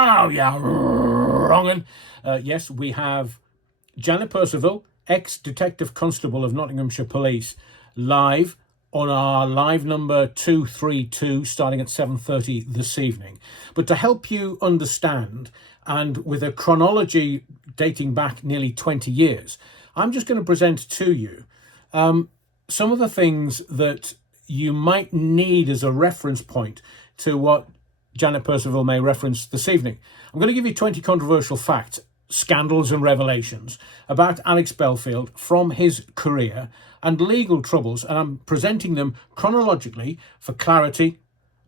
Oh, yeah, wrong 'un. Yes, we have Janet Percival, ex-Detective Constable of Nottinghamshire Police, live on our live number 232, starting at 7:30 this evening. But to help you understand, and with a chronology dating back nearly 20 years, I'm just going to present to you some of the things that you might need as a reference point to what Janet Percival may reference this evening. I'm going to give you 20 controversial facts, scandals and revelations about Alex Belfield from his career and legal troubles, and I'm presenting them chronologically for clarity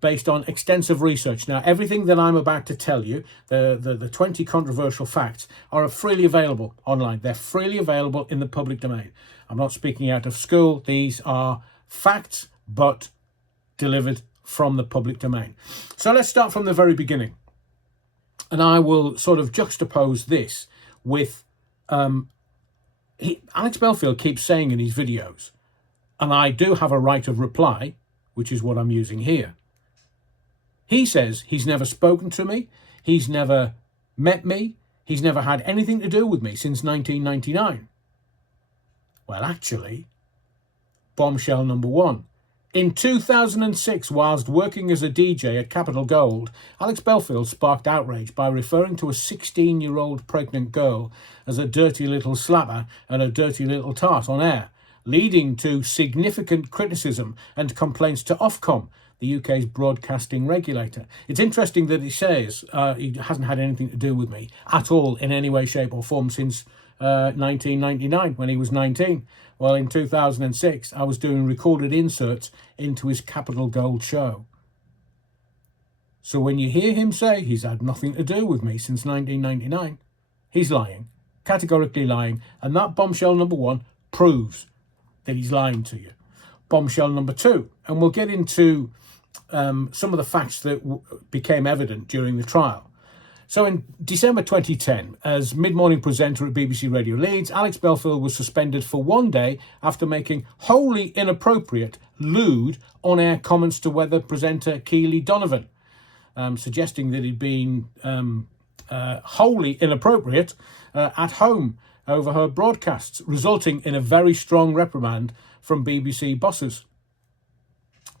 based on extensive research. Now, everything that I'm about to tell you, the 20 controversial facts, are freely available online. They're freely available in the public domain. I'm not speaking out of school. These are facts, but delivered from the public domain. So let's start from the very beginning. And I will sort of juxtapose this with Alex Belfield keeps saying in his videos, and I do have a right of reply, which is what I'm using here. He says he's never spoken to me, he's never met me, he's never had anything to do with me since 1999. Well, actually, bombshell number one. In 2006, whilst working as a DJ at Capital Gold, Alex Belfield sparked outrage by referring to a 16-year-old pregnant girl as a dirty little slapper and a dirty little tart on air, leading to significant criticism and complaints to Ofcom, the UK's broadcasting regulator. It's interesting that he says he hasn't had anything to do with me at all in any way, shape or form since 1999 when he was 19. Well, in 2006, I was doing recorded inserts into his Capital Gold show. So when you hear him say he's had nothing to do with me since 1999, he's lying, categorically lying. And that bombshell number one proves that he's lying to you. Bombshell number two, and we'll get into some of the facts that became evident during the trial. So in December 2010, as mid-morning presenter at BBC Radio Leeds, Alex Belfield was suspended for 1 day after making wholly inappropriate, lewd, on-air comments to weather presenter Keely Donovan, suggesting that he'd been wholly inappropriate at home over her broadcasts, resulting in a very strong reprimand from BBC bosses.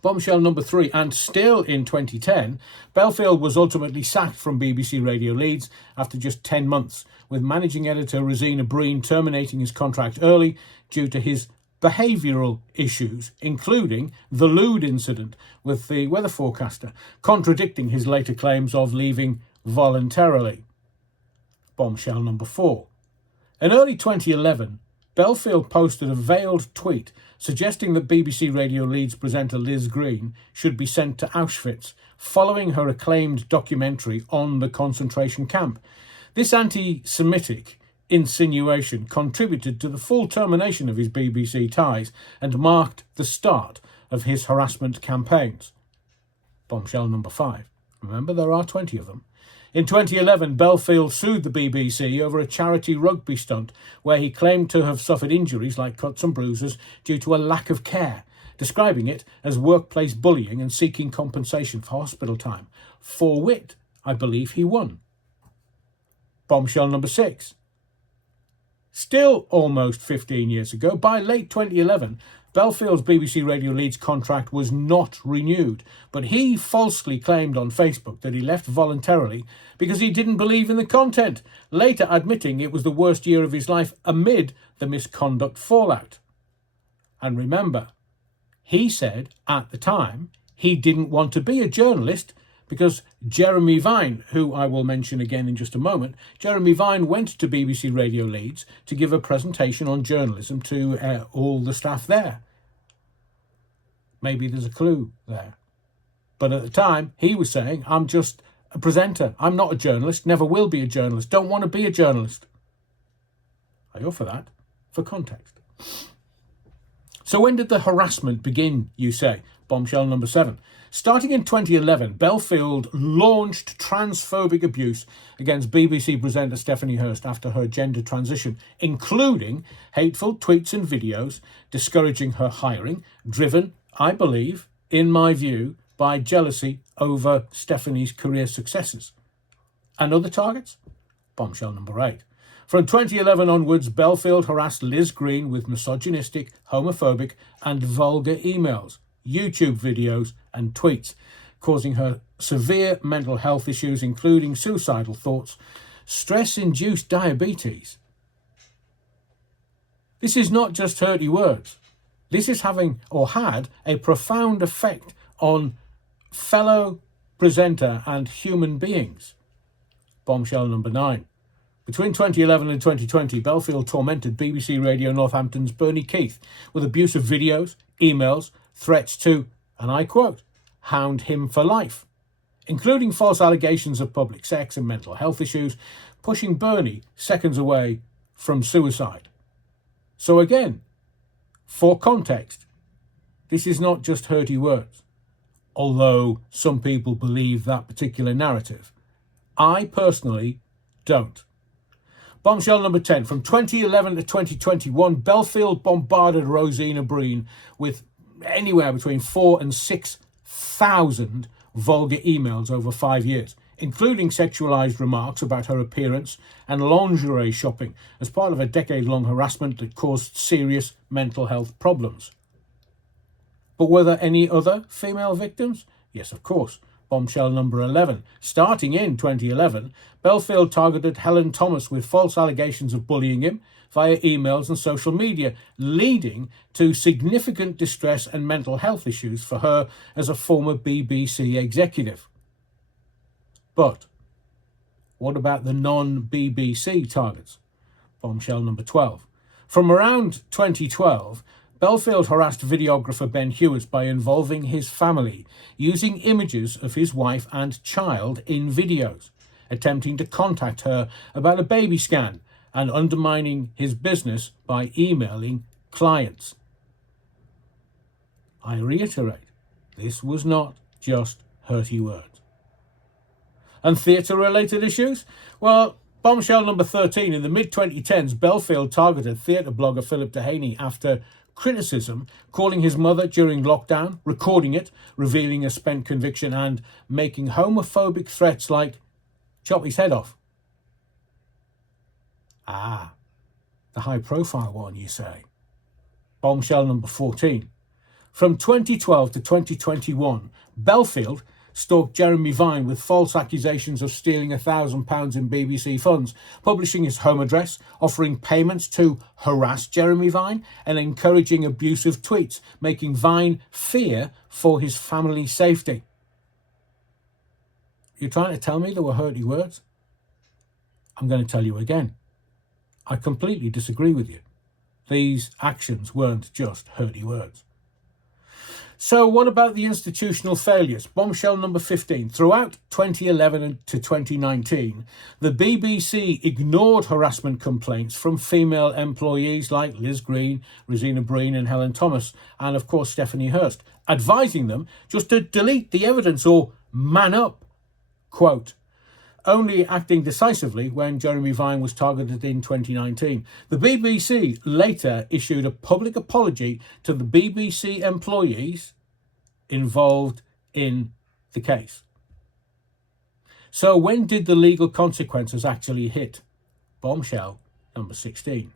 Bombshell number three, and still in 2010, Belfield was ultimately sacked from BBC Radio Leeds after just 10 months, with managing editor Rosina Breen terminating his contract early due to his behavioural issues, including the lewd incident with the weather forecaster, contradicting his later claims of leaving voluntarily. Bombshell number four. In early 2011, Belfield posted a veiled tweet suggesting that BBC Radio Leeds presenter Liz Green should be sent to Auschwitz following her acclaimed documentary on the concentration camp. This anti-Semitic insinuation contributed to the full termination of his BBC ties and marked the start of his harassment campaigns. Bombshell number five. Remember, there are 20 of them. In 2011, Belfield sued the BBC over a charity rugby stunt where he claimed to have suffered injuries like cuts and bruises due to a lack of care, describing it as workplace bullying and seeking compensation for hospital time, for which I believe he won. Bombshell number six. Still almost 15 years ago, by late 2011, Belfield's BBC Radio Leeds contract was not renewed, but he falsely claimed on Facebook that he left voluntarily because he didn't believe in the content, later admitting it was the worst year of his life amid the misconduct fallout. And remember, he said at the time he didn't want to be a journalist because Jeremy Vine, who I will mention again in just a moment, Jeremy Vine went to BBC Radio Leeds to give a presentation on journalism to all the staff there. Maybe there's a clue there. But at the time, he was saying, I'm just a presenter. I'm not a journalist, never will be a journalist, don't want to be a journalist. I offer that for context. So when did the harassment begin, you say? Bombshell number 7. Starting in 2011, Belfield launched transphobic abuse against BBC presenter Stephanie Hurst after her gender transition, including hateful tweets and videos discouraging her hiring, driven, I believe, in my view, by jealousy over Stephanie's career successes. And other targets? Bombshell number 8. From 2011 onwards, Belfield harassed Liz Green with misogynistic, homophobic and vulgar emails, YouTube videos and tweets, causing her severe mental health issues, including suicidal thoughts, stress-induced diabetes. This is not just hurty words. This is having, or had, a profound effect on fellow presenter and human beings. Bombshell number 9. Between 2011 and 2020, Belfield tormented BBC Radio Northampton's Bernie Keith with abusive videos, emails, threats to, and I quote, hound him for life, including false allegations of public sex and mental health issues, pushing Bernie seconds away from suicide. So again, for context, this is not just hurty words, although some people believe that particular narrative. I personally don't. Bombshell number 10. From 2011 to 2021, Belfield bombarded Rosina Breen with anywhere between 4,000 and 6,000 vulgar emails over 5 years, including sexualised remarks about her appearance and lingerie shopping as part of a decade-long harassment that caused serious mental health problems. But were there any other female victims? Yes, of course. Bombshell number 11. Starting in 2011, Belfield targeted Helen Thomas with false allegations of bullying him via emails and social media, leading to significant distress and mental health issues for her as a former BBC executive. But what about the non-BBC targets? Bombshell number 12. From around 2012, Belfield harassed videographer Ben Hewitt by involving his family, using images of his wife and child in videos, attempting to contact her about a baby scan and undermining his business by emailing clients. I reiterate, this was not just hurty words. And theatre-related issues? Well, bombshell number 13. In the mid-2010s, Belfield targeted theatre blogger Philip Dehaney after criticism, calling his mother during lockdown, recording it, revealing a spent conviction, and making homophobic threats like chop his head off. Ah, the high-profile one, you say. Bombshell number 14. From 2012 to 2021, Belfield stalked Jeremy Vine with false accusations of stealing £1,000 in BBC funds, publishing his home address, offering payments to harass Jeremy Vine, and encouraging abusive tweets, making Vine fear for his family's safety. You're trying to tell me there were hurty words? I'm going to tell you again. I completely disagree with you. These actions weren't just hurty words. So what about the institutional failures? Bombshell number 15. Throughout 2011 to 2019, the BBC ignored harassment complaints from female employees like Liz Green, Rosina Breen and Helen Thomas, and of course Stephanie Hurst, advising them just to delete the evidence or man up. Quote, only acting decisively when Jeremy Vine was targeted in 2019. The BBC later issued a public apology to the BBC employees involved in the case. So when did the legal consequences actually hit? Bombshell number 16.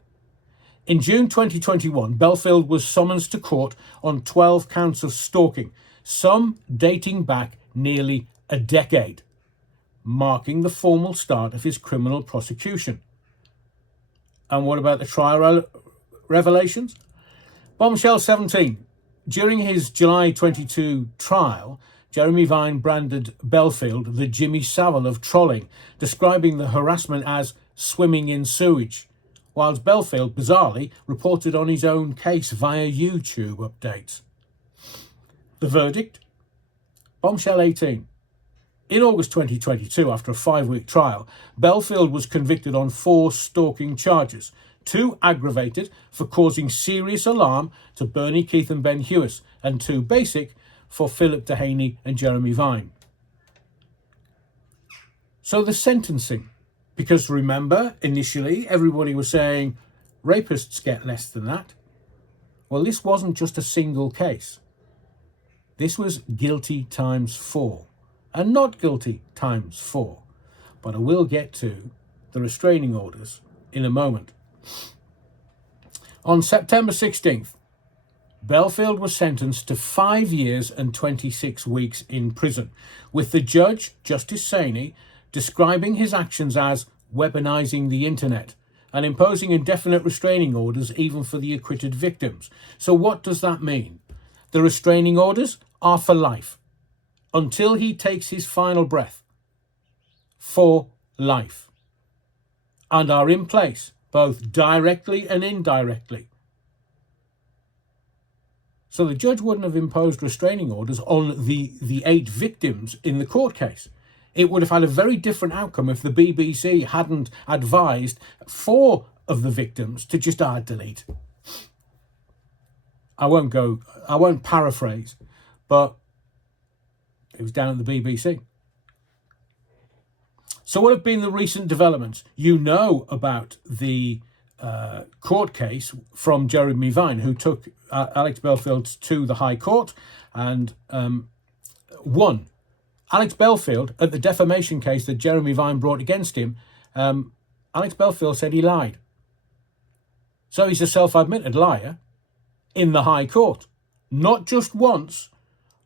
In June 2021, Belfield was summoned to court on 12 counts of stalking, some dating back nearly a decade, marking the formal start of his criminal prosecution. And what about the trial revelations? Bombshell 17. During his July 22 trial, Jeremy Vine branded Belfield the Jimmy Savile of trolling, describing the harassment as swimming in sewage, whilst Belfield bizarrely reported on his own case via YouTube updates. The verdict? Bombshell 18. In August 2022, after a 5-week trial, Belfield was convicted on 4 stalking charges, 2 aggravated for causing serious alarm to Bernie Keith and Ben Hewitt, and 2 basic for Philip Dehaney and Jeremy Vine. So the sentencing, because remember, initially everybody was saying rapists get less than that. Well, this wasn't just a single case. This was guilty times 4. And not guilty times 4. but I will get to the restraining orders in a moment. On September 16th, Belfield was sentenced to 5 years and 26 weeks in prison, with the judge, Justice Saini, describing his actions as weaponizing the internet and imposing indefinite restraining orders even for the acquitted victims. So what does that mean? The restraining orders are for life, until he takes his final breath, for life, and are in place both directly and indirectly. So the judge wouldn't have imposed restraining orders on the 8 victims in the court case. It would have had a very different outcome if the BBC hadn't advised 4 of the victims to just delete. I won't paraphrase, but it was down at the BBC. So what have been the recent developments? You know about the court case from Jeremy Vine, who took Alex Belfield to the High Court and won. Alex Belfield, at the defamation case that Jeremy Vine brought against him, Alex Belfield said he lied. So he's a self-admitted liar in the High Court. Not just once.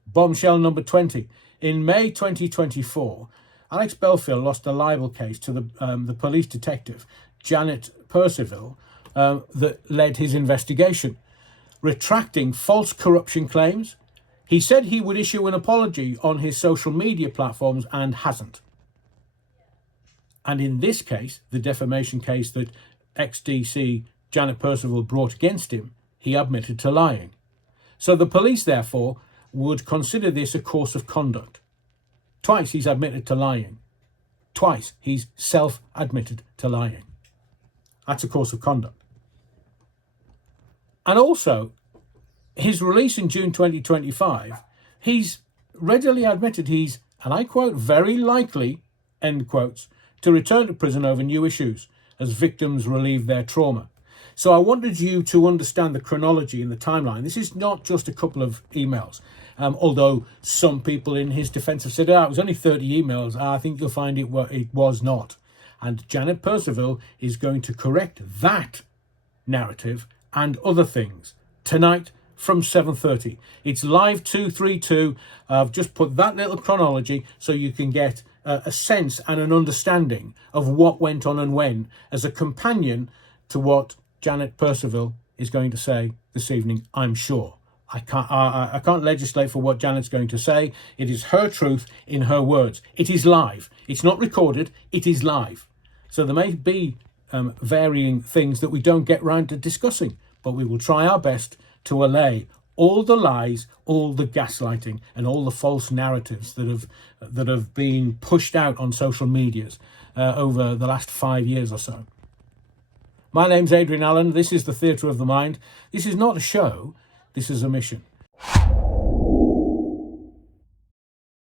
Bombshell number 20. In May 2024, Alex Belfield lost a libel case to the police detective, Janet Percival, that led his investigation, retracting false corruption claims. He said he would issue an apology on his social media platforms and hasn't. And in this case, the defamation case that ex-DC Janet Percival brought against him, he admitted to lying. So the police, therefore, would consider this a course of conduct. Twice he's admitted to lying. Twice he's self-admitted to lying. That's a course of conduct. And also, his release in June 2025, he's readily admitted he's, and I quote, very likely, end quotes, to return to prison over new issues as victims relieve their trauma. So I wanted you to understand the chronology and the timeline. This is not just a couple of emails, although some people in his defence have said, it was only 30 emails. I think you'll find it was not. And Janet Percival is going to correct that narrative and other things tonight from 7:30. It's live 232. I've just put that little chronology so you can get a sense and an understanding of what went on and when, as a companion to what Janet Percival is going to say this evening, I'm sure. I can't legislate for what Janet's going to say. It is her truth in her words. It is live. It's not recorded. It is live. So there may be varying things that we don't get round to discussing, but we will try our best to allay all the lies, all the gaslighting, and all the false narratives that have been pushed out on social medias over the last 5 years or so. My name's Adrian Allen. This is the Theatre of the Mind. This is not a show. This is a mission.